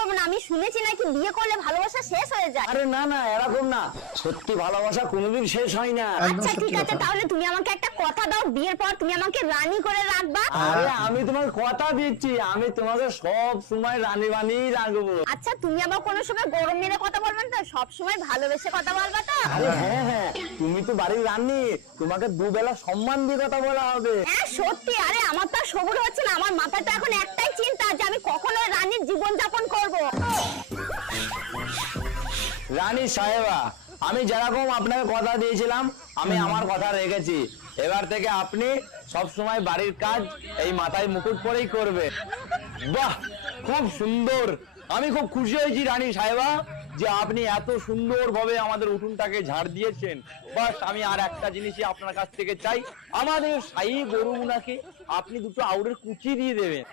করবো না। আমি শুনেছি নাকি বিয়ে করলে ভালোবাসা শেষ হয়ে যায়। আরে না না, এরকম না, সত্যি ভালোবাসা কোনোদিন শেষ হয় না। আচ্ছা ঠিক আছে, তাহলে তুমি আমাকে একটা কথা দাও, বিয়ের পর তুমি আমাকে রানী করে রাখবা। আরে আমি তোমাকে কথা দিচ্ছি, আমি তোমাকে সব সময় রানী বানিয়ে রাখবো। আচ্ছা তুমি আবার কোনো সময় গরম মেরে কথা বলবে না তো, সব সময় ভালোবেসে কথা বলবা তো? আরে হ্যাঁ হ্যাঁ, তুমি তো বাড়ির রানী, তোমাকে দুবেলা সম্মান দিয়ে কথা বলা হবে। হ্যাঁ সত্যি। আরে আমার তো আর সবুর হচ্ছে না, আমার মাথায় তো এখন একটাই চিন্তা যে আমি কখনো রানীর জীবন যাপন করবো। রানী সাহেবা, আমি যেরকম আপনাকে কথা দিয়েছিলাম, আমি আমার কথা রেখেছি। এবার থেকে আপনি সব সময় বাড়ির কাজ এই মাথায় মুকুট পরেই করবে। বাহ, খুব সুন্দর। আমি খুব খুশি হয়েছি রানী সাহেবা যে আপনি এত সুন্দরভাবে আমাদের উঠোনটাকে ঝাড় দিয়েছেন। বাস, আমি আর একটা জিনিসই আপনার কাছ থেকে চাই, আমাদের শাহী গরুগুনাকে আপনি দুটো আউড়ের কুচি দিয়ে দেবেন।